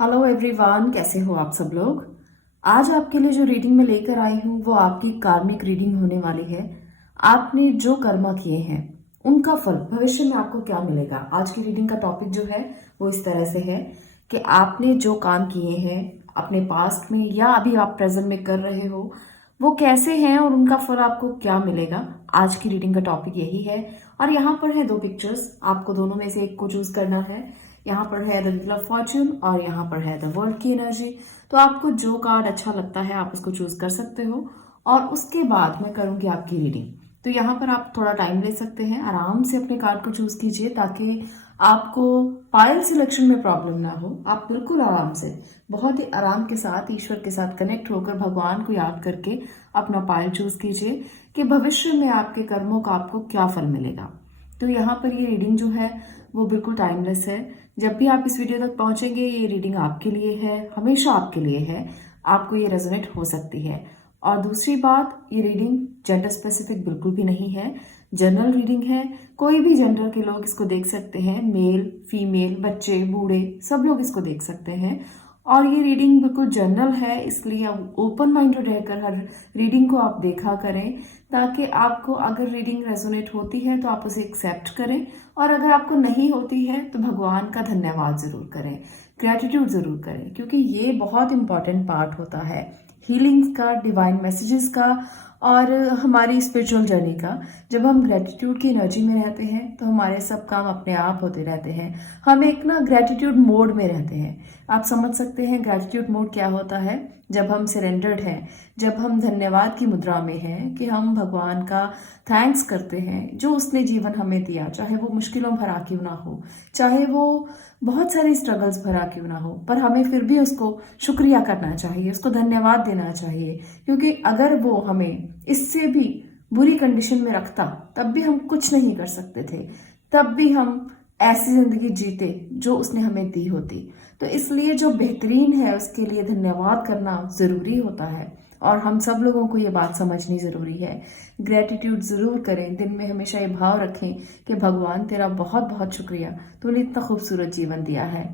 Hello everyone, कैसे हो आप सब लोग। आज आपके लिए जो रीडिंग मैं लेकर आई हूँ वो आपकी कार्मिक रीडिंग होने वाली है। आपने जो कर्मा किए हैं उनका फल भविष्य में आपको क्या मिलेगा। आज की रीडिंग का टॉपिक जो है वो इस तरह से है कि आपने जो काम किए हैं अपने पास्ट में या अभी आप प्रेजेंट में कर रहे हो वो कैसे हैं और उनका फल आपको क्या मिलेगा। आज की रीडिंग का टॉपिक यही है। और यहाँ पर है दो पिक्चर्स, आपको दोनों में से एक को चूज करना है। यहाँ पर है द व्हील ऑफ फॉर्च्यून और यहाँ पर है द वर्ल्ड की एनर्जी। तो आपको जो कार्ड अच्छा लगता है आप उसको चूज कर सकते हो और उसके बाद मैं करूंगी आपकी रीडिंग। तो यहाँ पर आप थोड़ा टाइम ले सकते हैं, आराम से अपने कार्ड को चूज कीजिए ताकि आपको फाइल सिलेक्शन में प्रॉब्लम ना हो। आप बिल्कुल आराम से, बहुत ही आराम के साथ ईश्वर के साथ कनेक्ट होकर भगवान को याद करके अपना पायल चूज कीजिए कि भविष्य में आपके कर्मों का आपको क्या फल मिलेगा। तो यहाँ पर ये रीडिंग जो है वो बिल्कुल टाइमलेस है। जब भी आप इस वीडियो तक पहुंचेंगे ये रीडिंग आपके लिए है, हमेशा आपके लिए है। आपको ये रेजोनेट हो सकती है। और दूसरी बात, ये रीडिंग जेंडर स्पेसिफिक बिल्कुल भी नहीं है, जनरल रीडिंग है। कोई भी जेंडर के लोग इसको देख सकते हैं, मेल फीमेल बच्चे बूढ़े सब लोग इसको देख सकते हैं। और ये रीडिंग बिल्कुल जनरल है, इसलिए आप ओपन माइंडेड रहकर हर रीडिंग को आप देखा करें ताकि आपको अगर रीडिंग रेजोनेट होती है तो आप उसे एक्सेप्ट करें और अगर आपको नहीं होती है तो भगवान का धन्यवाद जरूर करें, ग्रेटिट्यूड जरूर करें, क्योंकि ये बहुत इंपॉर्टेंट पार्ट होता है हीलिंग का, डिवाइन मैसेजेस का और हमारी स्पिरिचुअल जर्नी का। जब हम ग्रेटिट्यूड की एनर्जी में रहते हैं तो हमारे सब काम अपने आप होते रहते हैं। हम एक ना ग्रेटिट्यूड मोड में रहते हैं। आप समझ सकते हैं ग्रेटिट्यूड मोड क्या होता है। जब हम सरेंडर्ड हैं, जब हम धन्यवाद की मुद्रा में हैं कि हम भगवान का थैंक्स करते हैं जो उसने जीवन हमें दिया, चाहे वो मुश्किलों भरा क्यों ना हो, चाहे वो बहुत सारी स्ट्रगल्स भरा क्यों ना हो, पर हमें फिर भी उसको शुक्रिया करना चाहिए, उसको धन्यवाद देना चाहिए। क्योंकि अगर वो हमें इससे भी बुरी कंडीशन में रखता तब भी हम कुछ नहीं कर सकते थे, तब भी हम ऐसी जिंदगी जीते जो उसने हमें दी होती। तो इसलिए जो बेहतरीन है उसके लिए धन्यवाद करना जरूरी होता है और हम सब लोगों को ये बात समझनी जरूरी है। ग्रेटिट्यूड जरूर करें, दिन में हमेशा ये भाव रखें कि भगवान तेरा बहुत बहुत शुक्रिया, तूने इतना खूबसूरत जीवन दिया है।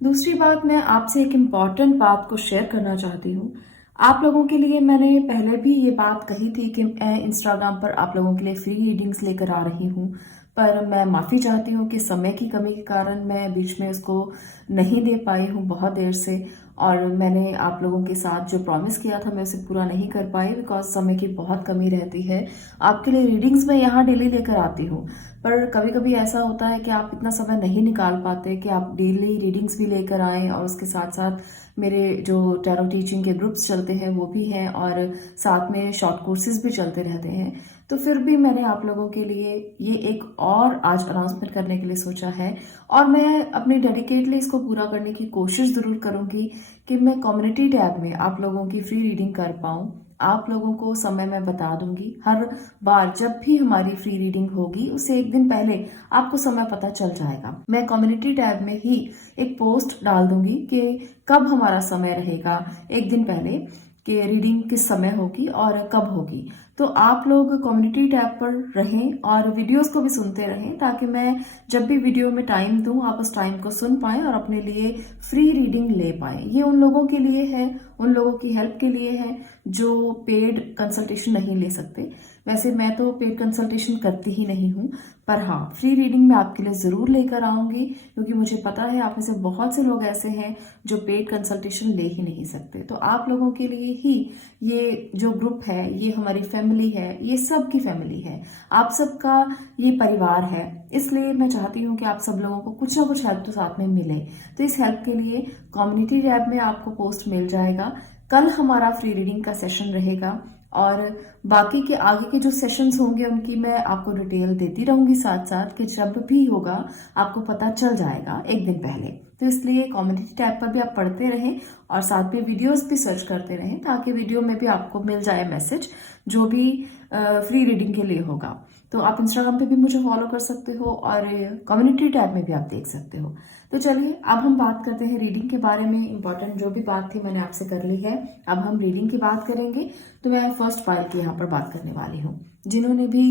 दूसरी बात, मैं आपसे एक इम्पॉर्टेंट बात को शेयर करना चाहती हूँ। आप लोगों के लिए मैंने पहले भी ये बात कही थी कि मैं इंस्टाग्राम पर आप लोगों के लिए फ्री रीडिंग्स लेकर आ रही हूँ, पर मैं माफ़ी चाहती हूँ कि समय की कमी के कारण मैं बीच में उसको नहीं दे पाई हूँ बहुत देर से। और मैंने आप लोगों के साथ जो प्रॉमिस किया था मैं उसे पूरा नहीं कर पाई बिकॉज समय की बहुत कमी रहती है। आपके लिए रीडिंग्स मैं यहाँ डेली लेकर आती हूँ, पर कभी कभी ऐसा होता है कि आप इतना समय नहीं निकाल पाते कि आप डेली रीडिंग्स भी लेकर आएँ और उसके साथ साथ मेरे जो टैरो टीचिंग के ग्रुप्स चलते हैं वो भी हैं और साथ में शॉर्ट कोर्सेज भी चलते रहते हैं। तो फिर भी मैंने आप लोगों के लिए ये एक और आज अनाउंसमेंट करने के लिए सोचा है और मैं अपनी डेडिकेटली इसको पूरा करने की कोशिश ज़रूर करूँगी कि मैं कम्युनिटी टैब में आप लोगों की फ्री रीडिंग कर पाऊँ। आप लोगों को समय मैं बता दूंगी, हर बार जब भी हमारी फ्री रीडिंग होगी उससे एक दिन पहले आपको समय पता चल जाएगा। मैं कम्युनिटी टैब में ही एक पोस्ट डाल दूंगी कि कब हमारा समय रहेगा, एक दिन पहले कि रीडिंग किस समय होगी और कब होगी। तो आप लोग कम्युनिटी टैब पर रहें और वीडियोस को भी सुनते रहें ताकि मैं जब भी वीडियो में टाइम दूं आप उस टाइम को सुन पाएं और अपने लिए फ्री रीडिंग ले पाएं। ये उन लोगों के लिए है, उन लोगों की हेल्प के लिए है जो पेड कंसल्टेशन नहीं ले सकते। वैसे मैं तो पेड कंसल्टेशन करती ही नहीं हूँ, पर हाँ फ्री रीडिंग मैं आपके लिए ज़रूर लेकर आऊँगी क्योंकि मुझे पता है आप में से बहुत से लोग ऐसे हैं जो पेड कंसल्टेशन ले ही नहीं सकते। तो आप लोगों के लिए ही ये जो ग्रुप है, ये हमारी फैमिली है, ये सब की फैमिली है, आप सबका ये परिवार है। इसलिए मैं चाहती हूँ कि आप सब लोगों को कुछ ना कुछ हेल्प तो साथ में मिले। तो इस हेल्प के लिए कम्युनिटी टैब में आपको पोस्ट मिल जाएगा। कल हमारा फ्री रीडिंग का सेशन रहेगा और बाकी के आगे के जो सेशंस होंगे उनकी मैं आपको डिटेल देती रहूंगी साथ साथ कि जब भी होगा आपको पता चल जाएगा एक दिन पहले। तो इसलिए कम्युनिटी टैब पर भी आप पढ़ते रहें और साथ में वीडियोस भी सर्च करते रहें ताकि वीडियो में भी आपको मिल जाए मैसेज जो भी फ्री रीडिंग के लिए होगा। तो आप इंस्टाग्राम पे भी मुझे फॉलो कर सकते हो और कम्युनिटी टैब में भी आप देख सकते हो। तो चलिए अब हम बात करते हैं रीडिंग के बारे में। इंपॉर्टेंट जो भी बात थी मैंने आपसे कर ली है, अब हम रीडिंग की बात करेंगे। तो मैं फर्स्ट फाइल की यहाँ पर बात करने वाली हूँ। जिन्होंने भी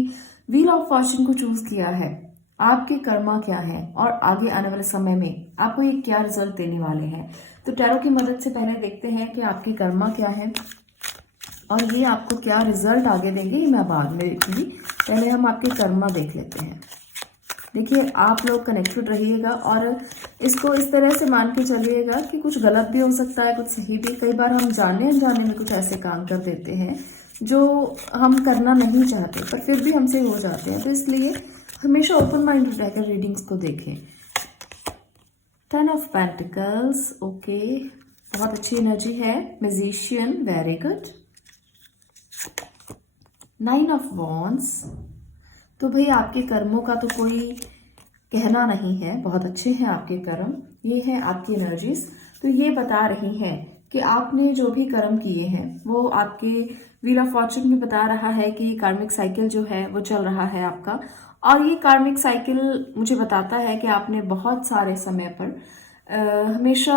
व्हील ऑफ फॉर्च्यून को चूज किया है, आपके कर्मा क्या है और आगे आने वाले समय में आपको ये क्या रिजल्ट देने वाले हैं। तो टैरो की मदद से पहले देखते हैं कि आपकी कर्मा क्या है और ये आपको क्या रिजल्ट आगे देंगे, ये मैं बाद में देखूंगी। पहले हम आपके कर्मा देख लेते हैं। देखिए, आप लोग कनेक्टेड रहिएगा और इसको इस तरह से मान के चलिएगा कि कुछ गलत भी हो सकता है, कुछ सही भी। कई बार हम जाने अनजाने में कुछ ऐसे काम कर देते हैं जो हम करना नहीं चाहते पर फिर भी हमसे हो जाते हैं। तो इसलिए हमेशा ओपन माइंडेड रहकर रीडिंग्स को देखें। 10 ऑफ पेंटिकल्स, ओके, बहुत अच्छी एनर्जी है। Magician, very good. 9 of wands, तो भाई आपके कर्मों का तो कोई कहना नहीं है, बहुत अच्छे हैं आपके कर्म। ये है आपकी एनर्जीज। तो ये बता रही हैं कि आपने जो भी कर्म किए हैं वो आपके व्हील ऑफ फॉर्चून में बता रहा है कि कार्मिक साइकिल जो है वो चल रहा है आपका। और ये कार्मिक साइकिल मुझे बताता है कि आपने बहुत सारे समय पर हमेशा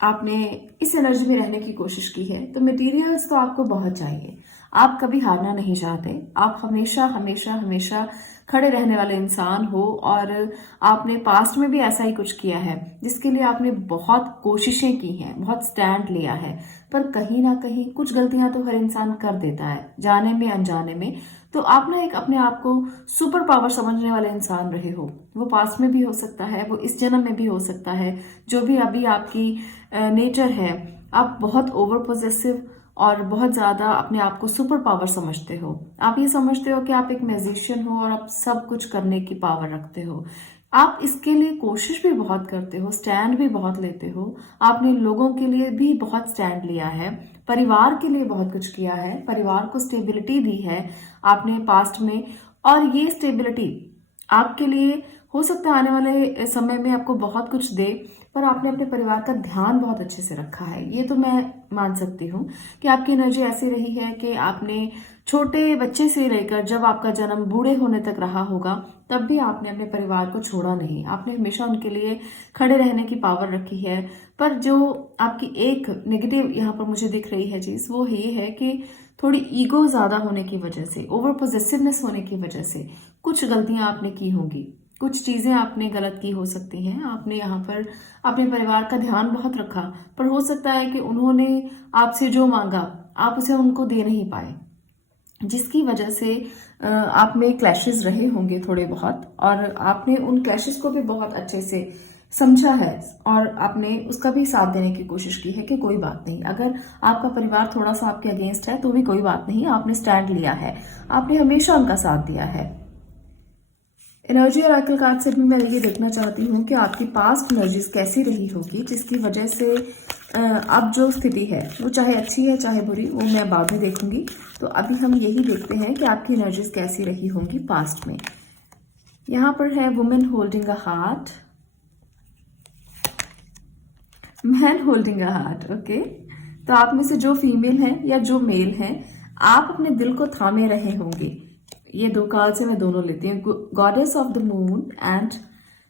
आपने इस एनर्जी में रहने की कोशिश की है। तो मटेरियल्स तो आपको बहुत चाहिए, आप कभी हारना नहीं चाहते, आप हमेशा हमेशा हमेशा खड़े रहने वाले इंसान हो। और आपने पास्ट में भी ऐसा ही कुछ किया है जिसके लिए आपने बहुत कोशिशें की हैं, बहुत स्टैंड लिया है। पर कहीं ना कहीं कुछ गलतियां तो हर इंसान कर देता है, जाने में अनजाने में। तो आप ना एक अपने आप को सुपर पावर समझने वाले इंसान रहे हो। वो पास्ट में भी हो सकता है, वो इस जन्म में भी हो सकता है। जो भी अभी आपकी नेचर है, आप बहुत ओवर पोजेसिव और बहुत ज़्यादा अपने आप को सुपर पावर समझते हो। आप ये समझते हो कि आप एक मैजिशियन हो और आप सब कुछ करने की पावर रखते हो। आप इसके लिए कोशिश भी बहुत करते हो, स्टैंड भी बहुत लेते हो। आपने लोगों के लिए भी बहुत स्टैंड लिया है, परिवार के लिए बहुत कुछ किया है, परिवार को स्टेबिलिटी दी है आपने पास्ट में। और ये स्टेबिलिटी आपके लिए हो सकता है आने वाले समय में आपको बहुत कुछ दे, पर आपने अपने परिवार का ध्यान बहुत अच्छे से रखा है। ये तो मैं मान सकती हूँ कि आपकी एनर्जी ऐसी रही है कि आपने छोटे बच्चे से लेकर जब आपका जन्म बूढ़े होने तक रहा होगा, तब भी आपने अपने परिवार को छोड़ा नहीं। आपने हमेशा उनके लिए खड़े रहने की पावर रखी है। पर जो आपकी एक नेगेटिव यहाँ पर मुझे दिख रही है चीज़, वो ये है कि थोड़ी ईगो ज़्यादा होने की वजह से, ओवर पोजेसिवनेस होने की वजह से कुछ गलतियां आपने की होंगी, कुछ चीज़ें आपने गलत की हो सकती हैं। आपने यहाँ पर अपने परिवार का ध्यान बहुत रखा, पर हो सकता है कि उन्होंने आपसे जो मांगा आप उसे उनको दे नहीं पाए, जिसकी वजह से आप में क्लैशेस रहे होंगे थोड़े बहुत। और आपने उन क्लैशेस को भी बहुत अच्छे से समझा है और आपने उसका भी साथ देने की कोशिश की है कि कोई बात नहीं, अगर आपका परिवार थोड़ा सा आपके अगेंस्ट है तो भी कोई बात नहीं, आपने स्टैंड लिया है, आपने हमेशा उनका साथ दिया है। एनर्जी और ऑरेकल कार्ड से भी मैं ये देखना चाहती हूँ कि आपकी पास्ट एनर्जीज कैसी रही होगी, जिसकी वजह से अब जो स्थिति है वो चाहे अच्छी है चाहे बुरी, वो मैं बाद में देखूंगी। तो अभी हम यही देखते हैं कि आपकी एनर्जीज कैसी रही होंगी पास्ट में। यहाँ पर है women holding a heart, man holding a heart, okay. तो आप में से जो फीमेल है या जो मेल है, आप अपने दिल को थामे रहे होंगे। ये दो कार्ड से मैं दोनों लेती हूँ, goddess of the moon and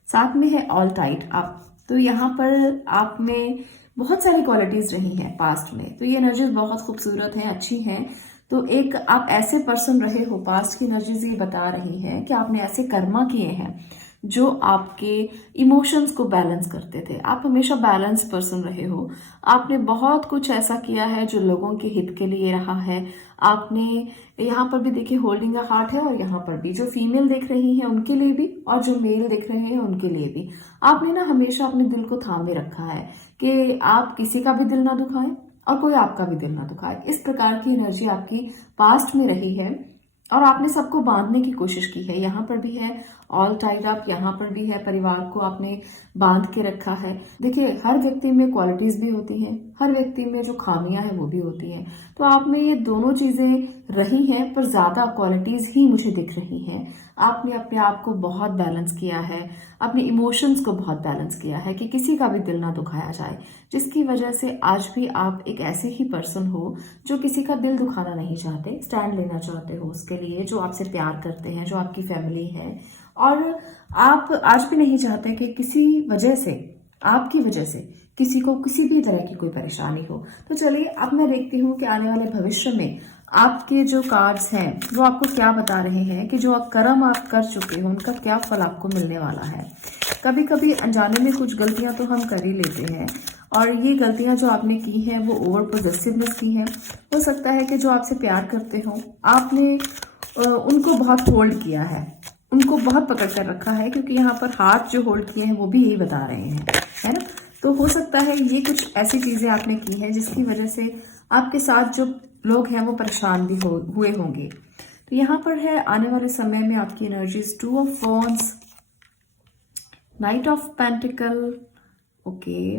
साथ में है ऑल टाइट आप। तो यहाँ पर आप में बहुत सारी क्वालिटीज रही हैं पास्ट में, तो ये एनर्जीज बहुत खूबसूरत हैं, अच्छी हैं। तो एक आप ऐसे पर्सन रहे हो, पास्ट की एनर्जीज ये बता रही है कि आपने ऐसे कर्मा किए हैं जो आपके इमोशंस को बैलेंस करते थे। आप हमेशा बैलेंस पर्सन रहे हो। आपने बहुत कुछ ऐसा किया है जो लोगों के हित के लिए रहा है। आपने यहाँ पर भी देखिए होल्डिंग अ हार्ट है, और यहाँ पर भी जो फीमेल देख रही हैं उनके लिए भी और जो मेल देख रहे हैं उनके लिए भी आपने ना हमेशा अपने दिल को थामे रखा है कि आप किसी का भी दिल ना दुखाएं और कोई आपका भी दिल ना दुखाए। इस प्रकार की एनर्जी आपकी पास्ट में रही है और आपने सबको बांधने की कोशिश की है। यहाँ पर भी है ऑल टाइड आप, यहाँ पर भी है परिवार को आपने बांध के रखा है। देखिए, हर व्यक्ति में क्वालिटीज भी होती हैं, हर व्यक्ति में जो खामियां हैं वो भी होती हैं। तो आप में ये दोनों चीजें रही हैं, पर ज्यादा क्वालिटीज ही मुझे दिख रही हैं। आपने अपने आप को बहुत बैलेंस किया है, अपने इमोशंस को बहुत बैलेंस किया है कि किसी का भी दिल ना दुखाया जाए, जिसकी वजह से आज भी आप एक ऐसे ही पर्सन हो जो किसी का दिल दुखाना नहीं चाहते, स्टैंड लेना चाहते हो उसके लिए जो आपसे प्यार करते हैं, जो आपकी फैमिली है। और आप आज भी नहीं चाहते कि किसी वजह से, आपकी वजह से किसी को किसी भी तरह की कोई परेशानी हो। तो चलिए अब मैं देखती हूँ कि आने वाले भविष्य में आपके जो कार्ड्स हैं वो आपको क्या बता रहे हैं कि जो आप कर्म आप कर चुके हो उनका क्या फल आपको मिलने वाला है। कभी कभी अनजाने में कुछ गलतियां तो हम कर ही लेते हैं, और ये गलतियां जो आपने की हैं वो ओवर पॉजेसिवनेस की हैं। हो सकता है कि जो आपसे प्यार करते हो आपने उनको बहुत होल्ड किया है, उनको बहुत पकड़ कर रखा है, क्योंकि यहाँ पर हाथ जो होल्ड किए हैं वो भी यही बता रहे हैं, है ना। तो हो सकता है ये कुछ ऐसी चीज़ें आपने की है जिसकी वजह से आपके साथ जो लोग हैं वो परेशान भी हुए होंगे। तो यहाँ पर है आने वाले समय में आपकी energies 2 of wands, night of pentacle, okay,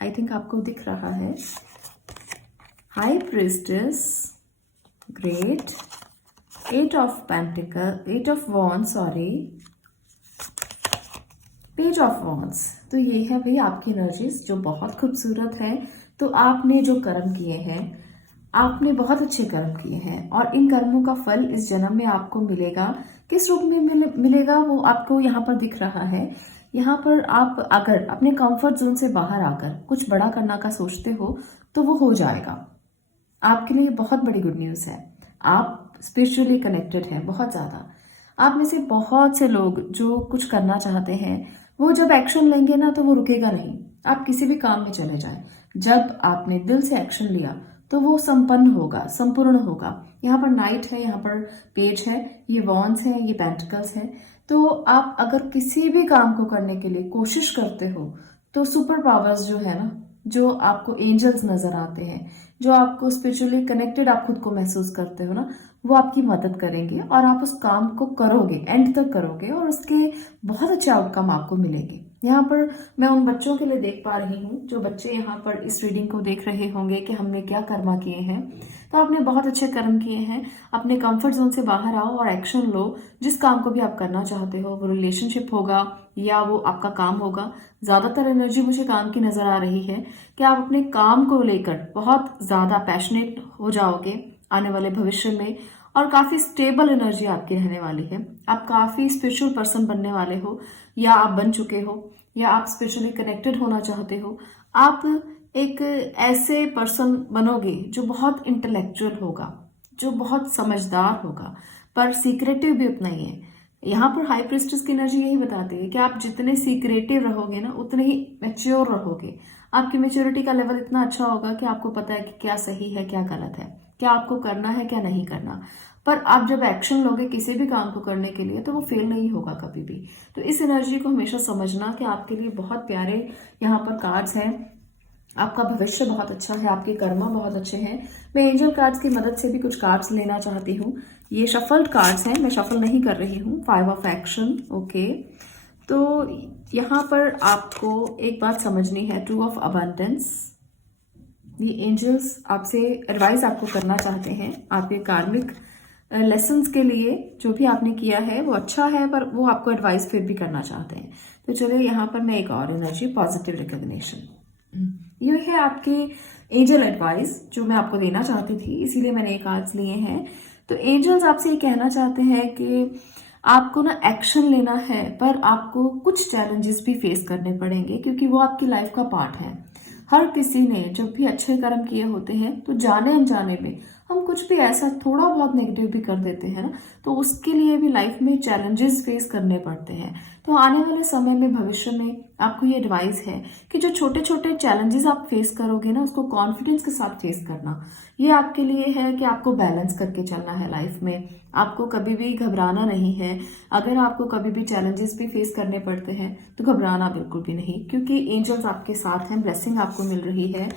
I think आपको दिख रहा है, high priestess, great, 8 of pentacle, 8 of wands, sorry, page of wands. तो ये है भाई आपकी एनर्जीज जो बहुत खूबसूरत है। तो आपने जो कर्म किए हैं, आपने बहुत अच्छे कर्म किए हैं, और इन कर्मों का फल इस जन्म में आपको मिलेगा। किस रूप में मिलेगा वो आपको यहाँ पर दिख रहा है। यहाँ पर आप अगर अपने कंफर्ट जोन से बाहर आकर कुछ बड़ा करने का सोचते हो तो वो हो जाएगा। आपके लिए बहुत बड़ी गुड न्यूज़ है। आप स्पिरिचुअली कनेक्टेड हैं बहुत ज़्यादा। आप में से बहुत से लोग जो कुछ करना चाहते हैं वो जब एक्शन लेंगे ना तो वो रुकेगा नहीं। आप किसी भी काम में चले जाएं, जब आपने दिल से एक्शन लिया तो वो संपन्न होगा, संपूर्ण होगा। यहाँ पर नाइट है, यहाँ पर पेज है, ये वॉन्ड्स है, ये पेंटिकल्स है। तो आप अगर किसी भी काम को करने के लिए कोशिश करते हो तो सुपर पावर्स जो है ना, जो आपको एंजल्स नजर आते हैं, जो आपको स्पिरिचुअली कनेक्टेड आप खुद को महसूस करते हो ना, वो आपकी मदद करेंगे और आप उस काम को करोगे, एंड तक करोगे, और उसके बहुत अच्छे आउटकम आपको मिलेंगे। यहाँ पर मैं उन बच्चों के लिए देख पा रही हूँ जो बच्चे यहाँ पर इस रीडिंग को देख रहे होंगे कि हमने क्या कर्मा किए हैं। तो आपने बहुत अच्छे कर्म किए हैं। अपने कंफर्ट जोन से बाहर आओ और एक्शन लो। जिस काम को भी आप करना चाहते हो, वो रिलेशनशिप होगा या वो आपका काम होगा, ज्यादातर एनर्जी मुझे काम की नजर आ रही है कि आप अपने काम को लेकर बहुत ज्यादा पैशनेट हो जाओगे आने वाले भविष्य में, और काफी स्टेबल एनर्जी आपकी रहने वाली है। आप काफी स्पिरिचुअल पर्सन बनने वाले हो, या आप बन चुके हो, या आप स्पिरिचुअली कनेक्टेड होना चाहते हो। आप एक ऐसे पर्सन बनोगे जो बहुत इंटेलेक्चुअल होगा, जो बहुत समझदार होगा, पर सीक्रेटिव भी उतना ही है। यहाँ पर हाई प्रिस्टेस की एनर्जी यही बताती है कि आप जितने सीक्रेटिव रहोगे ना उतने ही मैच्योर रहोगे। आपकी मेच्योरिटी का लेवल इतना अच्छा होगा कि आपको पता है कि क्या सही है क्या गलत है, क्या आपको करना है क्या नहीं करना। पर आप जब एक्शन लोगे किसी भी काम को करने के लिए तो वो फेल नहीं होगा कभी भी। तो इस एनर्जी को हमेशा समझना कि आपके लिए बहुत प्यारे यहाँ पर कार्ड्स हैं। आपका भविष्य बहुत अच्छा है, आपके कर्मा बहुत अच्छे हैं। मैं एंजल कार्ड्स की मदद से भी कुछ कार्ड्स लेना चाहती हूँ। ये शफल्ड कार्ड्स हैं, मैं शफल नहीं कर रही हूँ। 5 ऑफ एक्शन, ओके। तो यहाँ पर आपको एक बात समझनी है, 2 ऑफ अबंडेंस। ये एंजल्स आपसे एडवाइस आपको करना चाहते हैं आपके कार्मिक लेसन्स के लिए। जो भी आपने किया है वो अच्छा है, पर वो आपको एडवाइस फिर भी करना चाहते हैं। तो चलिए यहाँ पर मैं एक और एनर्जी, पॉजिटिव रिकॉग्निशन, ये है आपके एंजल एडवाइस जो मैं आपको देना चाहती थी, इसीलिए मैंने ये कार्ड्स लिए हैं। तो एंजल्स आपसे ये कहना चाहते हैं कि आपको ना एक्शन लेना है, पर आपको कुछ चैलेंजेस भी फेस करने पड़ेंगे, क्योंकि वो आपकी लाइफ का पार्ट है। हर किसी ने जब भी अच्छे कर्म किए होते हैं तो जाने अनजाने में हम कुछ भी ऐसा थोड़ा बहुत नेगेटिव भी कर देते हैं ना, तो उसके लिए भी लाइफ में चैलेंजेस फेस करने पड़ते हैं। तो आने वाले समय में, भविष्य में, आपको ये एडवाइस है कि जो छोटे छोटे चैलेंजेस आप फेस करोगे ना, उसको कॉन्फिडेंस के साथ फेस करना। ये आपके लिए है कि आपको बैलेंस करके चलना है लाइफ में। आपको कभी भी घबराना नहीं है। अगर आपको कभी भी चैलेंजेस भी फेस करने पड़ते हैं तो घबराना बिल्कुल भी नहीं, क्योंकि एंजल्स आपके साथ हैं, ब्लेसिंग आपको मिल रही है,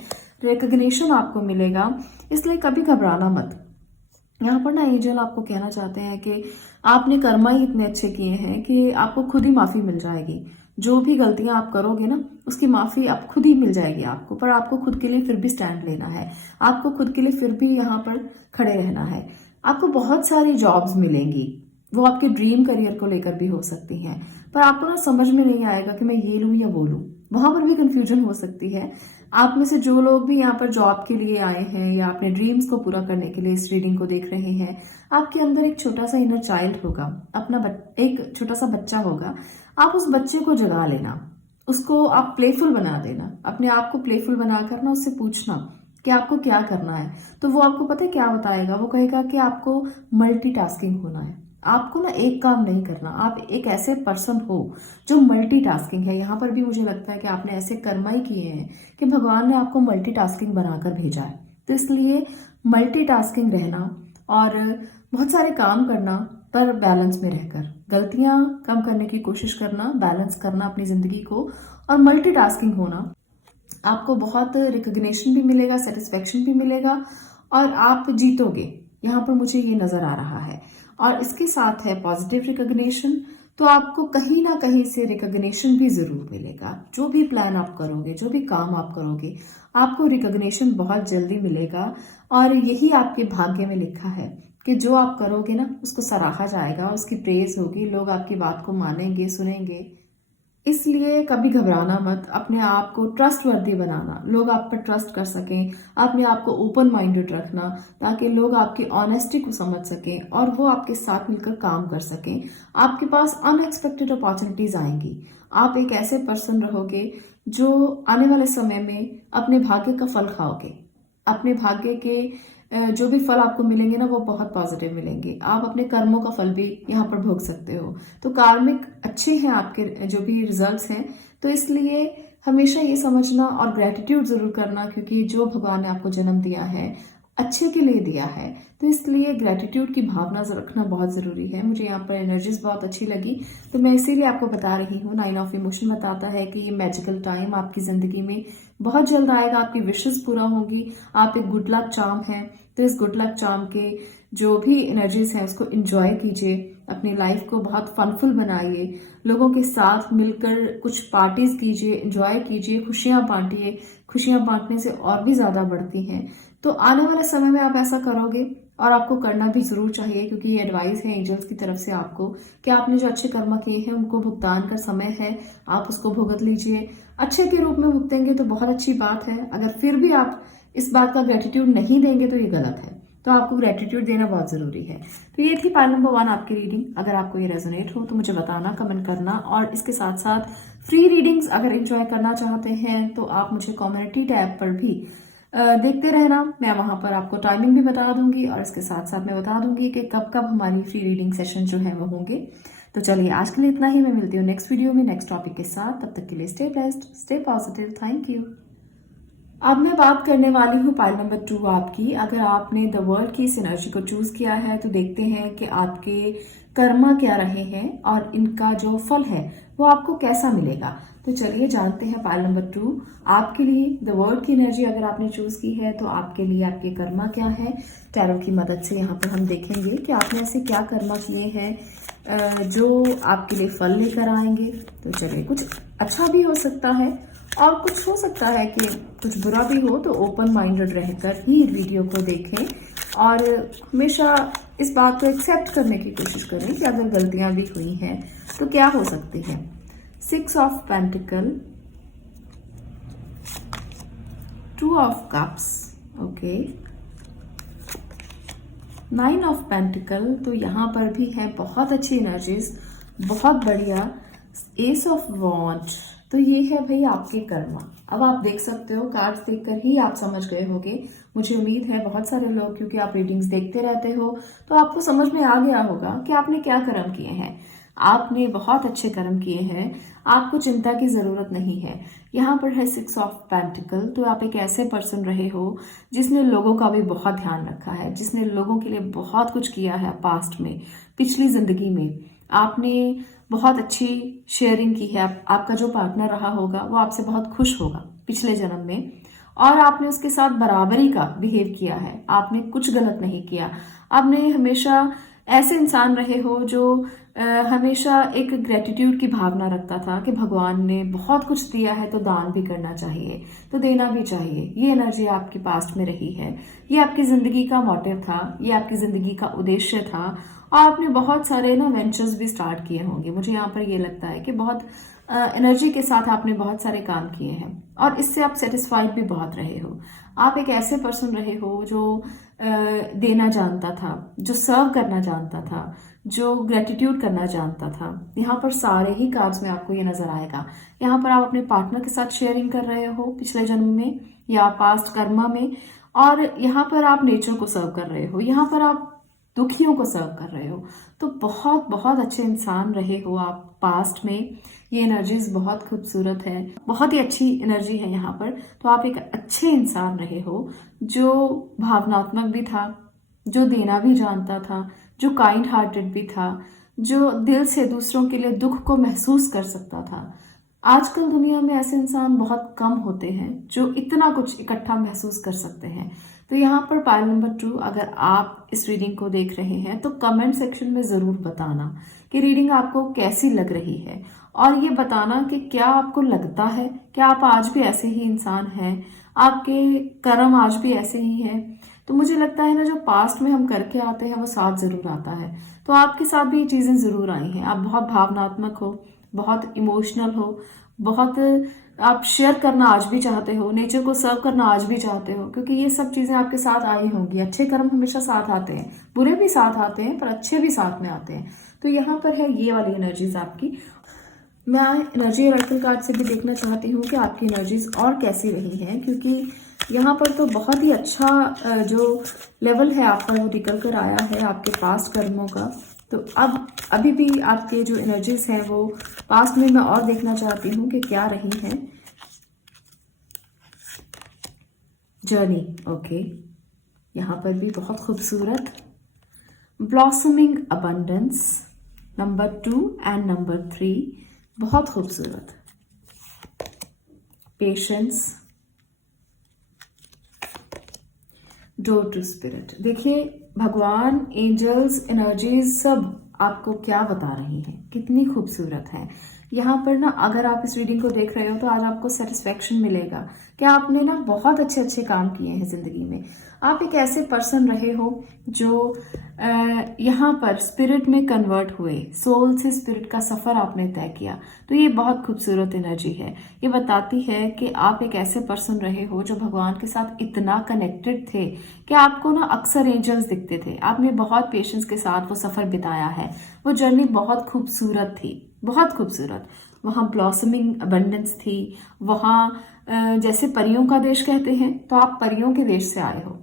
रिकग्निशन आपको मिलेगा, इसलिए कभी घबराना मत। यहाँ पर ना एंजल आपको कहना चाहते हैं कि आपने कर्मा ही इतने अच्छे किए हैं कि आपको खुद ही माफी मिल जाएगी। जो भी गलतियां आप करोगे ना उसकी माफी आप खुद ही मिल जाएगी आपको, पर आपको खुद के लिए फिर भी स्टैंड लेना है। आपको खुद के लिए फिर भी यहाँ पर खड़े रहना है। आपको बहुत सारी जॉब्स मिलेंगी, वो आपके ड्रीम करियर को लेकर भी हो सकती हैं, पर आपको ना समझ में नहीं आएगा कि मैं ये लूं या वो लूं। वहां पर भी कंफ्यूजन हो सकती है। आप में से जो लोग भी यहाँ पर जॉब के लिए आए हैं या अपने ड्रीम्स को पूरा करने के लिए इस रीडिंग को देख रहे हैं, आपके अंदर एक छोटा सा इनर चाइल्ड होगा, अपना एक छोटा सा बच्चा होगा। आप उस बच्चे को जगा लेना, उसको आप प्लेफुल बना देना, अपने आप को प्लेफुल बनाकर ना उससे पूछना कि आपको क्या करना है। तो वो आपको पता है क्या बताएगा, वो कहेगा कि आपको मल्टीटास्किंग होना है। आपको ना एक काम नहीं करना। आप एक ऐसे पर्सन हो जो मल्टीटास्किंग है। यहाँ पर भी मुझे लगता है कि आपने ऐसे कर्म ही किए हैं कि भगवान ने आपको मल्टीटास्किंग बनाकर भेजा है। तो इसलिए मल्टीटास्किंग रहना और बहुत सारे काम करना, पर बैलेंस में रहकर गलतियां कम करने की कोशिश करना, बैलेंस करना अपनी जिंदगी को, और मल्टीटास्किंग होना, आपको बहुत रिकग्निशन भी मिलेगा, सेटिस्फेक्शन भी मिलेगा और आप जीतोगे। यहाँ पर मुझे ये नजर आ रहा है। और इसके साथ है पॉजिटिव रिकग्निशन, तो आपको कहीं ना कहीं से रिकग्निशन भी जरूर मिलेगा। जो भी प्लान आप करोगे, जो भी काम आप करोगे, आपको रिकग्निशन बहुत जल्दी मिलेगा। और यही आपके भाग्य में लिखा है कि जो आप करोगे ना उसको सराहा जाएगा और उसकी प्रेज होगी, लोग आपकी बात को मानेंगे, सुनेंगे। इसलिए कभी घबराना मत, अपने आप को ट्रस्टवर्दी बनाना, लोग आप पर ट्रस्ट कर सकें, अपने आप को ओपन माइंडेड रखना ताकि लोग आपकी ऑनेस्टी को समझ सकें और वो आपके साथ मिलकर काम कर सकें। आपके पास अनएक्सपेक्टेड अपॉर्चुनिटीज आएंगी। आप एक ऐसे पर्सन रहोगे जो आने वाले समय में अपने भाग्य का फल खाओगे। अपने भाग्य के जो भी फल आपको मिलेंगे ना वो बहुत पॉजिटिव मिलेंगे। आप अपने कर्मों का फल भी यहाँ पर भोग सकते हो। तो कार्मिक अच्छे हैं आपके जो भी रिजल्ट्स हैं। तो इसलिए हमेशा ये समझना और ग्रेटिट्यूड जरूर करना, क्योंकि जो भगवान ने आपको जन्म दिया है अच्छे के लिए दिया है, तो इसलिए ग्रेटिट्यूड की भावना रखना बहुत ज़रूरी है। मुझे यहाँ पर एनर्जीज बहुत अच्छी लगी, तो मैं इसीलिए आपको बता रही हूँ। 9 ऑफ इमोशन बताता है कि ये मैजिकल टाइम आपकी ज़िंदगी में बहुत जल्द आएगा, आपकी विशेस पूरा होंगी। आप एक गुड लक चार्म हैं, तो इस गुड लक चार्म के जो भी एनर्जीज हैं उसको एंजॉय कीजिए, अपनी लाइफ को बहुत फनफुल बनाइए, लोगों के साथ मिलकर कुछ पार्टीज कीजिए, एंजॉय कीजिए, खुशियां बांटिए। खुशियां बांटने से और भी ज्यादा बढ़ती हैं। तो आने वाले समय में आप ऐसा करोगे और आपको करना भी जरूर चाहिए, क्योंकि ये एडवाइस है एंजल्स की तरफ से आपको कि आपने जो अच्छे कर्म किए हैं उनको भुगतान का समय है, आप उसको भुगत लीजिए। अच्छे के रूप में भुगतेंगे तो बहुत अच्छी बात है। अगर फिर भी आप इस बात का ग्रेटिट्यूड नहीं देंगे तो ये गलत है। तो आपको ग्रेटिट्यूड देना बहुत जरूरी है। तो ये थी पाइल नंबर 1 आपकी रीडिंग। अगर आपको ये रेजोनेट हो तो मुझे बताना, कमेंट करना। और इसके साथ साथ फ्री रीडिंग्स अगर एंजॉय करना चाहते हैं तो आप मुझे कम्युनिटी टैब पर भी देखते रहना। मैं वहां पर आपको टाइमिंग भी बता दूंगी और इसके साथ साथ मैं बता दूंगी कि कब कब हमारी फ्री रीडिंग सेशन जो है वो होंगे। तो चलिए आज के लिए इतना ही। मैं मिलती हूँ नेक्स्ट वीडियो में नेक्स्ट टॉपिक के साथ। तब तक के लिए stay blessed, stay positive. Thank you. अब मैं बात करने वाली हूँ पाइल नंबर 2 आपकी। अगर आपने द वर्ल्ड की इस एनर्जी को चूज किया है तो देखते हैं कि आपके कर्मा क्या रहे हैं और इनका जो फल है वो आपको कैसा मिलेगा। तो चलिए जानते हैं पाइल नंबर 2 आपके लिए द वर्ल्ड की एनर्जी अगर आपने चूज की है तो आपके लिए आपके कर्मा क्या है। टैरो की मदद से यहाँ पर हम देखेंगे कि आपने ऐसे क्या कर्मा किए हैं जो आपके लिए फल लेकर आएंगे। तो चलिए, कुछ अच्छा भी हो सकता है और कुछ हो सकता है कि कुछ बुरा भी हो। तो ओपन माइंडेड रहकर ही वीडियो को देखें और हमेशा इस बात को एक्सेप्ट करने की कोशिश करें कि अगर गलतियां भी हुई हैं तो क्या हो सकती है। 6 of pentacle, 2 of cups, okay, 9 of pentacle. तो यहाँ पर भी है बहुत अच्छी एनर्जीज, बहुत बढ़िया। एस ऑफ वॉन्ड, तो ये है भाई आपके कर्मा। अब आप देख सकते हो, कार्ड्स देखकर ही आप समझ गए होंगे। मुझे उम्मीद है बहुत सारे लोग, क्योंकि आप रीडिंग्स देखते रहते हो, तो आपको समझ में आ गया होगा कि आपने क्या कर्म किए हैं। आपने बहुत अच्छे कर्म किए हैं, आपको चिंता की जरूरत नहीं है। यहाँ पर है 6 ऑफ पेंटिकल। तो आप एक ऐसे पर्सन रहे हो जिसने लोगों का भी बहुत ध्यान रखा है, जिसने लोगों के लिए बहुत कुछ किया है पास्ट में, पिछली जिंदगी में। आपने बहुत अच्छी शेयरिंग की है। आपका जो पार्टनर रहा होगा वो आपसे बहुत खुश होगा पिछले जन्म में, और आपने उसके साथ बराबरी का बिहेव किया है। आपने कुछ गलत नहीं किया। आपने हमेशा ऐसे इंसान रहे हो जो हमेशा एक ग्रेटिट्यूड की भावना रखता था कि भगवान ने बहुत कुछ दिया है तो दान भी करना चाहिए, तो देना भी चाहिए। ये एनर्जी आपके पास्ट में रही है। ये आपकी जिंदगी का मोटिव था, ये आपकी जिंदगी का उद्देश्य था। और आपने बहुत सारे ना वेंचर्स भी स्टार्ट किए होंगे। मुझे यहाँ पर ये लगता है कि बहुत एनर्जी के साथ आपने बहुत सारे काम किए हैं और इससे आप सेटिस्फाइड भी बहुत रहे हो। आप एक ऐसे पर्सन रहे हो जो देना जानता था, जो सर्व करना जानता था, जो ग्रेटिट्यूड करना जानता था। यहाँ पर सारे ही कार्ड्स में आपको ये नजर आएगा। यहाँ पर आप अपने पार्टनर के साथ शेयरिंग कर रहे हो पिछले जन्म में या पास्ट कर्मा में, और यहाँ पर आप नेचर को सर्व कर रहे हो। यहाँ पर आप दुखियों को सर्व कर रहे हो। तो बहुत बहुत अच्छे इंसान रहे हो आप पास्ट में। ये एनर्जीज बहुत खूबसूरत है, बहुत ही अच्छी एनर्जी है यहाँ पर। तो आप एक अच्छे इंसान रहे हो जो भावनात्मक भी था, जो देना भी जानता था, जो काइंड हार्टेड भी था, जो दिल से दूसरों के लिए दुख को महसूस कर सकता था। आजकल दुनिया में ऐसे इंसान बहुत कम होते हैं जो इतना कुछ इकट्ठा महसूस कर सकते हैं। तो यहाँ पर पाइल नंबर 2, अगर आप इस रीडिंग को देख रहे हैं तो कमेंट सेक्शन में ज़रूर बताना कि रीडिंग आपको कैसी लग रही है, और ये बताना कि क्या आपको लगता है कि आप आज भी ऐसे ही इंसान हैं, आपके कर्म आज भी ऐसे ही हैं। तो मुझे लगता है ना, जो पास्ट में हम करके आते हैं वो साथ ज़रूर आता है। तो आपके साथ भी ये चीज़ें ज़रूर आई हैं। आप बहुत भावनात्मक हो, बहुत इमोशनल हो, बहुत आप शेयर करना आज भी चाहते हो, नेचर को सर्व करना आज भी चाहते हो, क्योंकि ये सब चीज़ें आपके साथ आई होंगी। अच्छे कर्म हमेशा साथ आते हैं, बुरे भी साथ आते हैं, पर अच्छे भी साथ में आते हैं। तो यहाँ पर है ये वाली एनर्जीज आपकी। मैं एनर्जी ऑरेकल कार्ड से भी देखना चाहती हूँ कि आपकी एनर्जीज और कैसी रही हैं, क्योंकि यहाँ पर तो बहुत ही अच्छा जो लेवल है आपका वो निकल कर आया है आपके पास्ट कर्मों का। तो अब अभी भी आपके जो एनर्जीज हैं वो पास्ट में मैं और देखना चाहती हूँ कि क्या रही हैं। जर्नी, ओके, यहाँ पर भी बहुत खूबसूरत। Blossoming abundance number 2 and number 3, बहुत खूबसूरत। Patience, door to spirit. देखिए, भगवान, एंजल्स, एनर्जीज सब आपको क्या बता रही हैं, कितनी खूबसूरत है। यहाँ पर ना, अगर आप इस रीडिंग को देख रहे हो तो आज आपको सेटिस्फेक्शन मिलेगा कि आपने ना बहुत अच्छे अच्छे काम किए हैं जिंदगी में। आप एक ऐसे पर्सन रहे हो जो यहाँ पर स्पिरिट में कन्वर्ट हुए, सोल से स्पिरिट का सफर आपने तय किया। तो ये बहुत खूबसूरत एनर्जी है। ये बताती है कि आप एक ऐसे पर्सन रहे हो जो भगवान के साथ इतना कनेक्टेड थे कि आपको ना अक्सर एंजल्स दिखते थे। आपने बहुत पेशेंस के साथ वो सफर बिताया है। वो जर्नी बहुत खूबसूरत थी, बहुत खूबसूरत। वहाँ ब्लॉसमिंग अबंडेंस थी, वहाँ जैसे परियों का देश कहते हैं, तो आप परियों के देश से आए हो,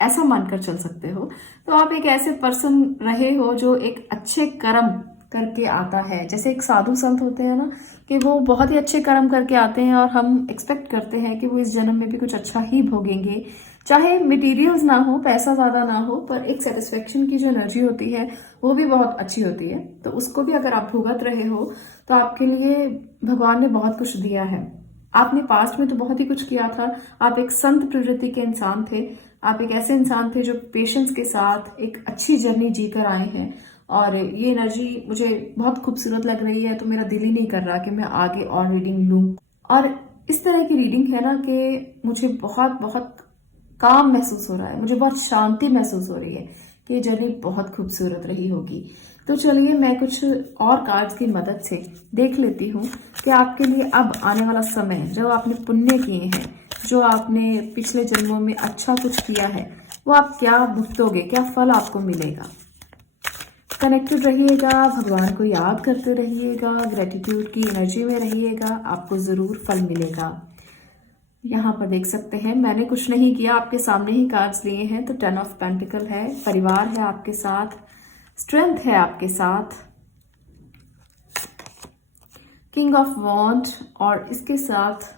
ऐसा मानकर चल सकते हो। तो आप एक ऐसे पर्सन रहे हो जो एक अच्छे कर्म करके आता है। जैसे एक साधु संत होते हैं ना, कि वो बहुत ही अच्छे कर्म करके आते हैं और हम एक्सपेक्ट करते हैं कि वो इस जन्म में भी कुछ अच्छा ही भोगेंगे, चाहे मटेरियल्स ना हो, पैसा ज्यादा ना हो, पर एक सेटिस्फेक्शन की जो एनर्जी होती है वो भी बहुत अच्छी होती है। तो उसको भी अगर आप भुगत रहे हो तो आपके लिए भगवान ने बहुत कुछ दिया है। आपने पास्ट में तो बहुत ही कुछ किया था। आप एक संत प्रवृत्ति के इंसान थे। आप एक ऐसे इंसान थे जो पेशेंस के साथ एक अच्छी जर्नी जीकर आए हैं। और ये एनर्जी मुझे बहुत खूबसूरत लग रही है, तो मेरा दिल ही नहीं कर रहा कि मैं आगे और रीडिंग लूं। और इस तरह की रीडिंग है ना कि मुझे बहुत बहुत काम महसूस हो रहा है, मुझे बहुत शांति महसूस हो रही है कि ये जर्नी बहुत खूबसूरत रही होगी। तो चलिए, मैं कुछ और कार्ड्स की मदद से देख लेती हूँ कि आपके लिए अब आने वाला समय, जो आपने पुण्य किए हैं, जो आपने पिछले जन्मों में अच्छा कुछ किया है, वो आप क्या भुगतोगे, क्या फल आपको मिलेगा। कनेक्टेड रहिएगा, भगवान को याद करते रहिएगा, ग्रेटिट्यूड की एनर्जी में रहिएगा, आपको ज़रूर फल मिलेगा। यहाँ पर देख सकते हैं, मैंने कुछ नहीं किया, आपके सामने ही कार्ड्स लिए हैं। तो 10 ऑफ पेंटिकल है, परिवार है आपके साथ, स्ट्रेंथ है आपके साथ, किंग ऑफ वॉन्ड, और इसके साथ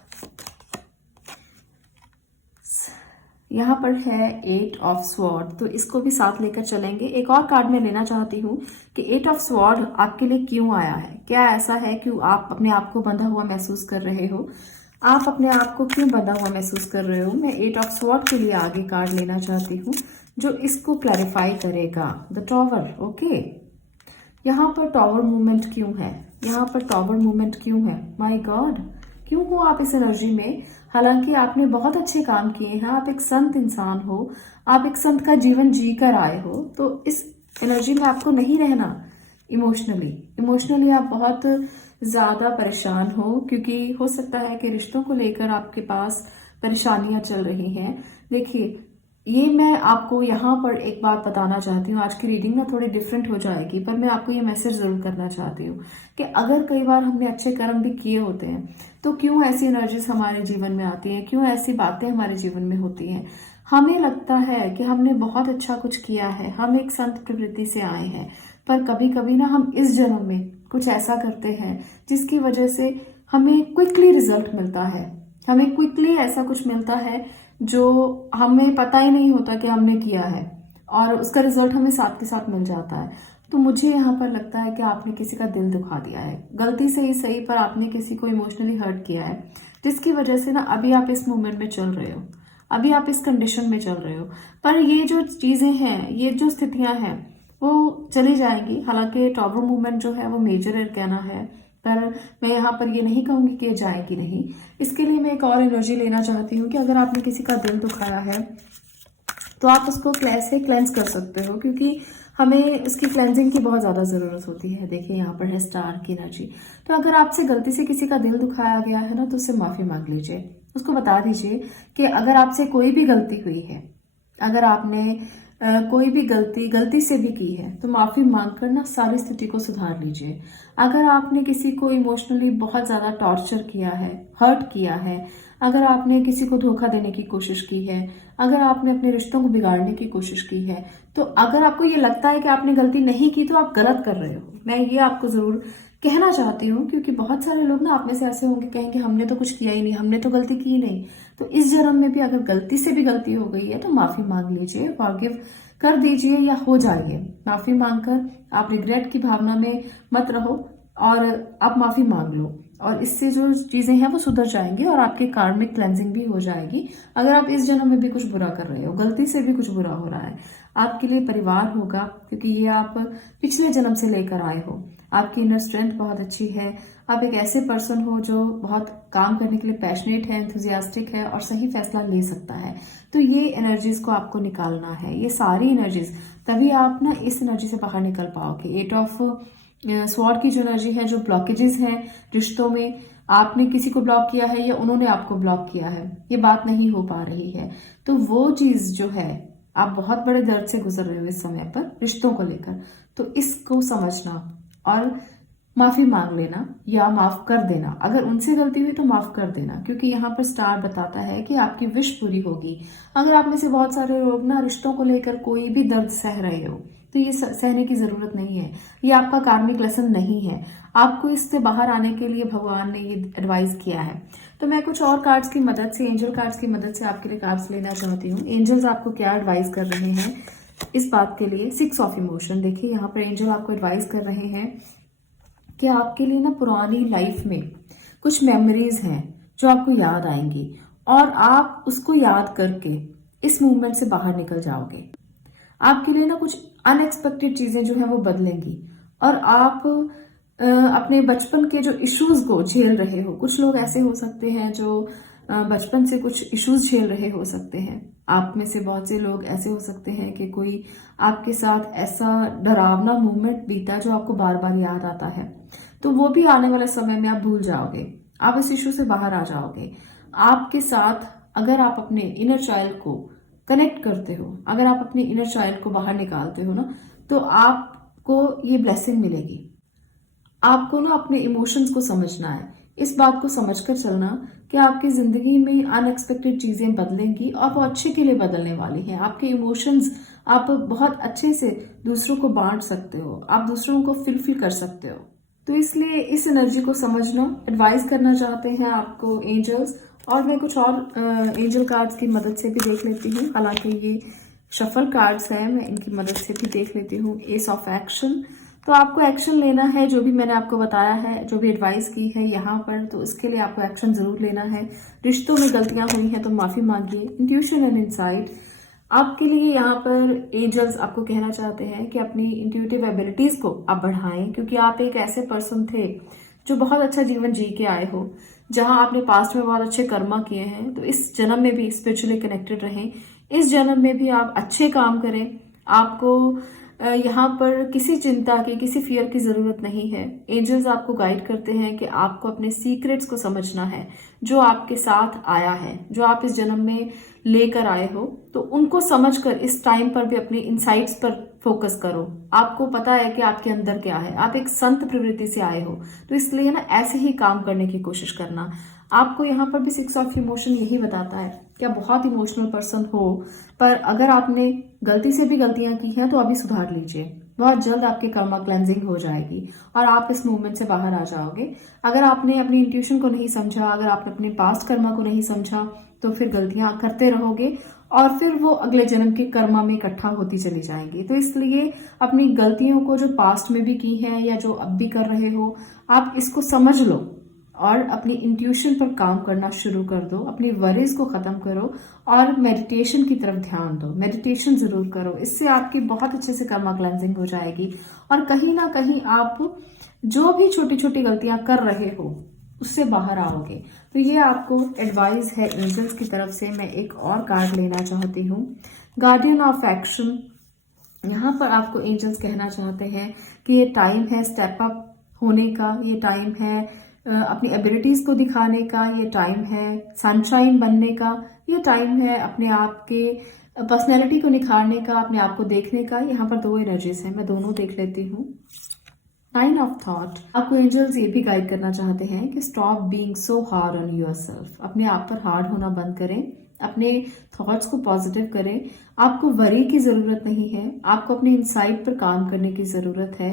यहाँ पर है 8 ऑफ स्वॉर्ड। तो इसको भी साथ लेकर चलेंगे। एक और कार्ड मैं लेना चाहती हूँ कि 8 ऑफ स्वॉर्ड आपके लिए क्यों आया है, क्या ऐसा है कि आप अपने आप को बंधा हुआ महसूस कर रहे हो, आप अपने आप को क्यों बंधा हुआ महसूस कर रहे हो। मैं 8 ऑफ स्वॉर्ड के लिए आगे कार्ड लेना चाहती हूँ जो इसको क्लैरिफाई करेगा। The tower, okay. यहाँ पर टॉवर मूवमेंट क्यों है, यहाँ पर टॉवर मूवमेंट क्यों है, माय गॉड, क्यों हो आप इस एनर्जी में। हालांकि आपने बहुत अच्छे काम किए हैं, आप एक संत इंसान हो, आप एक संत का जीवन जी कर आए हो। तो इस एनर्जी में आपको नहीं रहना। इमोशनली आप बहुत ज्यादा परेशान हो, क्योंकि हो सकता है कि रिश्तों को लेकर आपके पास परेशानियां चल रही हैं। देखिए, ये मैं आपको यहाँ पर एक बात बताना चाहती हूँ। आज की रीडिंग ना थोड़ी डिफरेंट हो जाएगी, पर मैं आपको ये मैसेज जरूर करना चाहती हूँ कि अगर कई बार हमने अच्छे कर्म भी किए होते हैं तो क्यों ऐसी एनर्जीज हमारे जीवन में आती हैं, क्यों ऐसी बातें हमारे जीवन में होती हैं। हमें लगता है कि हमने बहुत अच्छा कुछ किया है, हम एक संत प्रवृत्ति से आए हैं, पर कभी कभी ना हम इस जन्म में कुछ ऐसा करते हैं जिसकी वजह से हमें क्विकली रिजल्ट मिलता है। हमें क्विकली ऐसा कुछ मिलता है जो हमें पता ही नहीं होता कि हमने किया है, और उसका रिजल्ट हमें साथ के साथ मिल जाता है। तो मुझे यहाँ पर लगता है कि आपने किसी का दिल दुखा दिया है, गलती से ही सही, पर आपने किसी को इमोशनली हर्ट किया है, जिसकी वजह से ना अभी आप इस मोमेंट में चल रहे हो, अभी आप इस कंडीशन में चल रहे हो। पर ये जो चीजें हैं, ये जो स्थितियां हैं, वो चली जाएंगी। हालांकि टॉबरो मूवमेंट जो है वो मेजर कहना है, पर मैं यहाँ पर ये नहीं कहूंगी कि जाएगी नहीं। इसके लिए मैं एक और एनर्जी लेना चाहती हूँ कि अगर आपने किसी का दिल दुखाया है तो आप उसको कैसे क्लेंस कर सकते हो, क्योंकि हमें इसकी क्लेंजिंग की बहुत ज़्यादा ज़रूरत होती है। देखिए यहाँ पर है स्टार की एनर्जी। तो अगर आपसे गलती से किसी का दिल दुखाया गया है ना, तो उससे माफ़ी मांग लीजिए, उसको बता दीजिए कि अगर आपसे कोई भी गलती हुई है, अगर आपने कोई भी गलती से भी की है, तो माफ़ी मांग कर ना सारी स्थिति को सुधार लीजिए। अगर आपने किसी को इमोशनली बहुत ज़्यादा टॉर्चर किया है, हर्ट किया है, अगर आपने किसी को धोखा देने की कोशिश की है, अगर आपने अपने रिश्तों को बिगाड़ने की कोशिश की है, तो अगर आपको ये लगता है कि आपने गलती नहीं की तो आप गलत कर रहे हो। मैं ये आपको ज़रूर कहना चाहती हूँ, क्योंकि बहुत सारे लोग ना आप में से ऐसे होंगे, कहेंगे हमने तो कुछ किया ही नहीं, हमने तो गलती की नहीं। तो इस जन्म में भी अगर गलती से भी गलती हो गई है तो माफ़ी मांग लीजिए, फॉरगिव कर दीजिए, या हो जाइए। माफ़ी मांगकर आप रिग्रेट की भावना में मत रहो और आप माफ़ी मांग लो, और इससे जो चीज़ें हैं वो सुधर जाएंगी और आपकी कार्मिक क्लेंजिंग भी हो जाएगी। अगर आप इस जन्म में भी कुछ बुरा कर रहे हो, गलती से भी कुछ बुरा हो रहा है, आपके लिए परिवार होगा, क्योंकि ये आप पिछले जन्म से लेकर आए हो। आपकी इनर स्ट्रेंथ बहुत अच्छी है। आप एक ऐसे पर्सन हो जो बहुत काम करने के लिए पैशनेट है, एंथुजियास्टिक है और सही फैसला ले सकता है। तो ये एनर्जीज को आपको निकालना है, ये सारी एनर्जीज, तभी आप ना इस एनर्जी से बाहर निकल पाओगे। 8 ऑफ स्वॉर्ड की जो एनर्जी है, जो ब्लॉकेजेस हैं रिश्तों में, आपने किसी को ब्लॉक किया है या उन्होंने आपको ब्लॉक किया है, ये बात नहीं हो पा रही है, तो वो चीज जो है, आप बहुत बड़े दर्द से गुजर रहे हो इस समय पर रिश्तों को लेकर, तो इसको समझना और माफी मांग लेना या माफ कर देना। अगर उनसे गलती हुई तो माफ कर देना, क्योंकि यहाँ पर स्टार बताता है कि आपकी विश पूरी होगी। अगर आप में से बहुत सारे लोग ना रिश्तों को लेकर कोई भी दर्द सह रहे हो, तो ये सहने की जरूरत नहीं है, ये आपका कार्मिक लेसन नहीं है। आपको इससे बाहर आने के लिए भगवान ने ये एडवाइस किया है। तो मैं कुछ और कार्ड्स की मदद से, एंजल कार्ड्स की मदद से आपके लिए कार्ड्स लेना चाहती हूँ। एंजल्स आपको क्या एडवाइस कर रहे हैं इस बात के लिए। 6 ऑफ इमोशन। देखिए यहाँ पर एंजल आपको एडवाइस कर रहे हैं कि आपके लिए ना पुरानी लाइफ में कुछ मेमोरीज हैं जो आपको याद आएंगी, और आप उसको याद करके इस मूवमेंट से बाहर निकल जाओगे। आपके लिए ना कुछ अनएक्सपेक्टेड चीजें जो हैं वो बदलेंगी, और आप अपने बचपन के जो इश्यूज को झेल रहे हो, कुछ लोग ऐसे हो सकते हैं जो बचपन से कुछ इश्यूज झेल रहे हो सकते हैं। आप में से बहुत से लोग ऐसे हो सकते हैं कि कोई आपके साथ ऐसा डरावना मोमेंट बीता जो आपको बार बार याद आता है, तो वो भी आने वाले समय में आप भूल जाओगे, आप इस इशू से बाहर आ जाओगे। आपके साथ अगर आप अपने इनर चाइल्ड को कनेक्ट करते हो, अगर आप अपने इनर चाइल्ड को बाहर निकालते हो ना, तो आपको ये ब्लेसिंग मिलेगी। आपको ना अपने इमोशंस को समझना है, इस बात को समझकर चलना कि आपकी जिंदगी में अनएक्सपेक्टेड चीजें बदलेंगी और वो अच्छे के लिए बदलने वाली हैं। आपके इमोशंस आप बहुत अच्छे से दूसरों को बांट सकते हो, आप दूसरों को फुलफिल कर सकते हो। तो इसलिए इस एनर्जी को समझना, एडवाइस करना चाहते हैं आपको एंजल्स। और मैं कुछ और एंजल कार्ड्स की मदद से भी देख लेती हूँ, हालांकि ये शफल कार्ड्स हैं, मैं इनकी मदद से भी देख लेती हूँ। S of action. तो आपको एक्शन लेना है, जो भी मैंने आपको बताया है, जो भी एडवाइस की है यहाँ पर, तो इसके लिए आपको एक्शन जरूर लेना है। रिश्तों में गलतियां हुई हैं तो माफी मांगिए। इंट्यूशन एंड इनसाइट आपके लिए यहाँ पर एंजल्स आपको कहना चाहते हैं कि अपनी इंट्यूटिव एबिलिटीज को आप बढ़ाएं, क्योंकि आप एक ऐसे पर्सन थे जो बहुत अच्छा जीवन जी के आए हो, जहां आपने पास्ट में बहुत अच्छे कर्मा किए हैं। तो इस जन्म में भी स्पिरिचुअली कनेक्टेड रहें, इस जन्म में भी आप अच्छे काम करें। आपको यहाँ पर किसी चिंता की, किसी फियर की जरूरत नहीं है। एंजल्स आपको गाइड करते हैं कि आपको अपने सीक्रेट्स को समझना है, जो आपके साथ आया है, जो आप इस जन्म में लेकर आए हो, तो उनको समझकर इस टाइम पर भी अपने इनसाइट्स पर फोकस करो। आपको पता है कि आपके अंदर क्या है, आप एक संत प्रवृत्ति से आए हो, तो इसलिए ना ऐसे ही काम करने की कोशिश करना। आपको यहाँ पर भी 6 ऑफ इमोशन यही बताता है कि आप बहुत इमोशनल पर्सन हो, पर अगर आपने गलती से भी गलतियां की हैं तो अभी सुधार लीजिए। बहुत जल्द आपकी कर्मा क्लेंजिंग हो जाएगी और आप इस मूवमेंट से बाहर आ जाओगे। अगर आपने अपनी इंट्यूशन को नहीं समझा, अगर आपने अपने पास्ट कर्मा को नहीं समझा, तो फिर गलतियां करते रहोगे और फिर वो अगले जन्म के कर्मा में इकट्ठा होती चली जाएंगी। तो इसलिए अपनी गलतियों को जो पास्ट में भी की हैं या जो अब भी कर रहे हो, आप इसको समझ लो और अपनी इंट्यूशन पर काम करना शुरू कर दो। अपनी वरीज को खत्म करो और मेडिटेशन की तरफ ध्यान दो। मेडिटेशन जरूर करो, इससे आपकी बहुत अच्छे से कर्मा क्लेंजिंग हो जाएगी और कहीं ना कहीं आप जो भी छोटी छोटी गलतियां कर रहे हो उससे बाहर आओगे। तो ये आपको एडवाइस है एंजल्स की तरफ से। मैं एक और कार्ड लेना चाहती हूँ, गार्डियन ऑफ एक्शन। यहाँ पर आपको एंजल्स कहना चाहते हैं कि ये टाइम है स्टेप अप होने का, ये टाइम है अपनी एबिलिटीज को दिखाने का, ये टाइम है सनशाइन बनने का, ये टाइम है अपने आप के पर्सनैलिटी को निखारने का, अपने आप को देखने का। यहाँ पर 2 एनर्जीज हैं, मैं दोनों देख लेती हूँ। 9 ऑफ थॉट, आपको एंजल्स ये भी गाइड करना चाहते हैं कि stop being so hard on yourself. अपने आप पर हार्ड होना बंद करें, अपने थॉट्स को पॉजिटिव करें। आपको वरी की जरूरत नहीं है, आपको अपने इनसाइट पर काम करने की जरूरत है।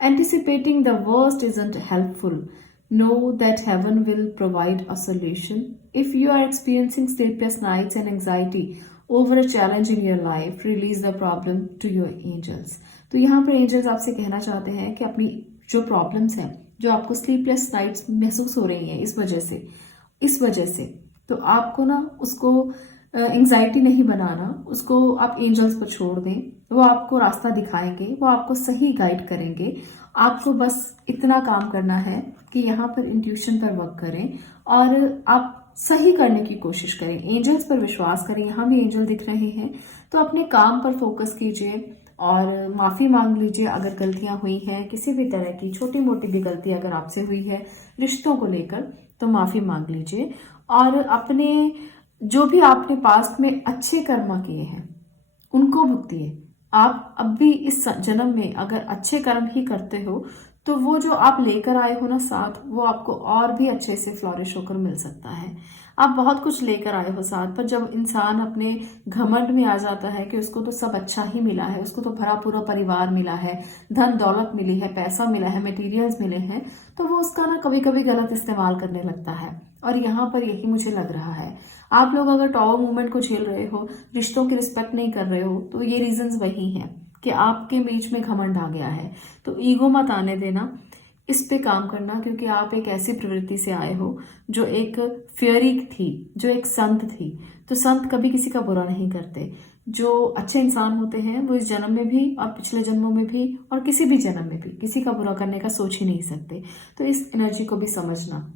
Anticipating the worst isn't helpful. Know that heaven will provide a solution. If you are experiencing sleepless nights and anxiety over a challenge in your life, release the problem to your angels. तो यहाँ पर angels आपसे कहना चाहते हैं कि अपनी जो प्रॉब्लम्स हैं, जो आपको स्लीपलेस नाइट्स महसूस हो रही हैं इस वजह से तो आपको ना उसको एंग्जाइटी नहीं बनाना, उसको आप एंजल्स पर छोड़ दें। वो आपको रास्ता दिखाएंगे, वो आपको सही गाइड करेंगे। आपको बस इतना काम करना है कि यहाँ पर इंट्यूशन पर वर्क करें और आप सही करने की कोशिश करें, एंजल्स पर विश्वास करें। यहाँ भी एंजल दिख रहे हैं, तो अपने काम पर फोकस कीजिए और माफ़ी मांग लीजिए अगर गलतियां हुई हैं, किसी भी तरह की छोटी मोटी भी गलती अगर आपसे हुई है रिश्तों को लेकर, तो माफ़ी मांग लीजिए और अपने जो भी आपने पास्ट में अच्छे कर्म किए हैं उनको भुगतिए। आप अब भी इस जन्म में अगर अच्छे कर्म ही करते हो तो वो जो आप लेकर आए हो ना साथ, वो आपको और भी अच्छे से फ्लॉरिश होकर मिल सकता है। आप बहुत कुछ लेकर आए हो साथ, पर जब इंसान अपने घमंड में आ जाता है कि उसको तो सब अच्छा ही मिला है, उसको तो भरा पूरा परिवार मिला है, धन दौलत मिली है, पैसा मिला है, मटेरियल्स मिले हैं, तो वो उसका ना कभी कभी गलत इस्तेमाल करने लगता है। और यहाँ पर यही मुझे लग रहा है, आप लोग अगर टॉवर मूवमेंट को झेल रहे हो, रिश्तों की रिस्पेक्ट नहीं कर रहे हो, तो ये रीजंस वही हैं कि आपके बीच में घमंड आ गया है। तो ईगो मत आने देना, इस पे काम करना, क्योंकि आप एक ऐसी प्रवृत्ति से आए हो जो एक फेयरी थी, जो एक संत थी। तो संत कभी किसी का बुरा नहीं करते। जो अच्छे इंसान होते हैं वो इस जन्म में भी और पिछले जन्मों में भी और किसी भी जन्म में भी किसी का बुरा करने का सोच ही नहीं सकते। तो इस एनर्जी को भी समझना।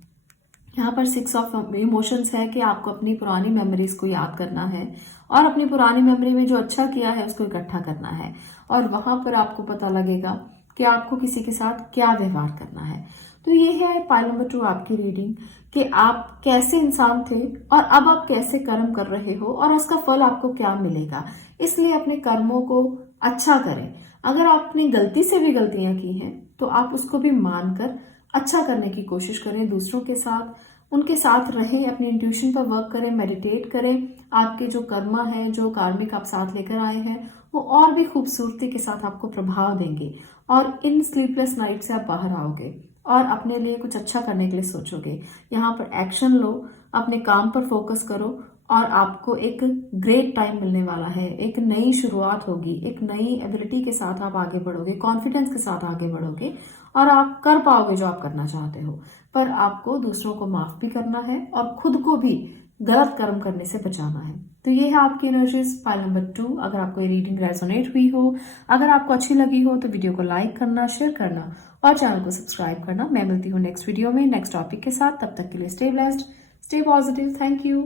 यहाँ पर 6 ऑफ इमोशंस है कि आपको अपनी पुरानी मेमोरीज को याद करना है और अपनी पुरानी मेमोरी में जो अच्छा किया है उसको इकट्ठा करना है और वहां पर आपको पता लगेगा कि आपको किसी के साथ क्या व्यवहार करना है। तो ये है पाइल नंबर 2 आपकी रीडिंग कि आप कैसे इंसान थे और अब आप कैसे कर्म कर रहे हो और उसका फल आपको क्या मिलेगा। इसलिए अपने कर्मों को अच्छा करें। अगर आपने गलती से भी गलतियां की हैं तो आप उसको भी मानकर अच्छा करने की कोशिश करें, दूसरों के साथ उनके साथ रहें, अपनी इंट्यूशन पर वर्क करें, मेडिटेट करें। आपके जो कर्मा है, जो कार्मिक आप साथ लेकर आए हैं, वो और भी खूबसूरती के साथ आपको प्रभाव देंगे और इन स्लीपलेस नाइट से आप बाहर आओगे और अपने लिए कुछ अच्छा करने के लिए सोचोगे। यहाँ पर एक्शन लो, अपने काम पर फोकस करो और आपको एक ग्रेट टाइम मिलने वाला है। एक नई शुरुआत होगी, एक नई एबिलिटी के साथ आप आगे बढ़ोगे, कॉन्फिडेंस के साथ आगे बढ़ोगे और आप कर पाओगे जो आप करना चाहते हो। पर आपको दूसरों को माफ भी करना है और खुद को भी गलत कर्म करने से बचाना है। तो ये है आपकी एनर्जीज पाइल नंबर 2। अगर आपको ये रीडिंग रेजोनेट हुई हो, अगर आपको अच्छी लगी हो, तो वीडियो को लाइक करना, शेयर करना और चैनल को सब्सक्राइब करना। मैं मिलती हूँ नेक्स्ट वीडियो में नेक्स्ट टॉपिक के साथ। तब तक के लिए stay blessed, stay positive. Thank you.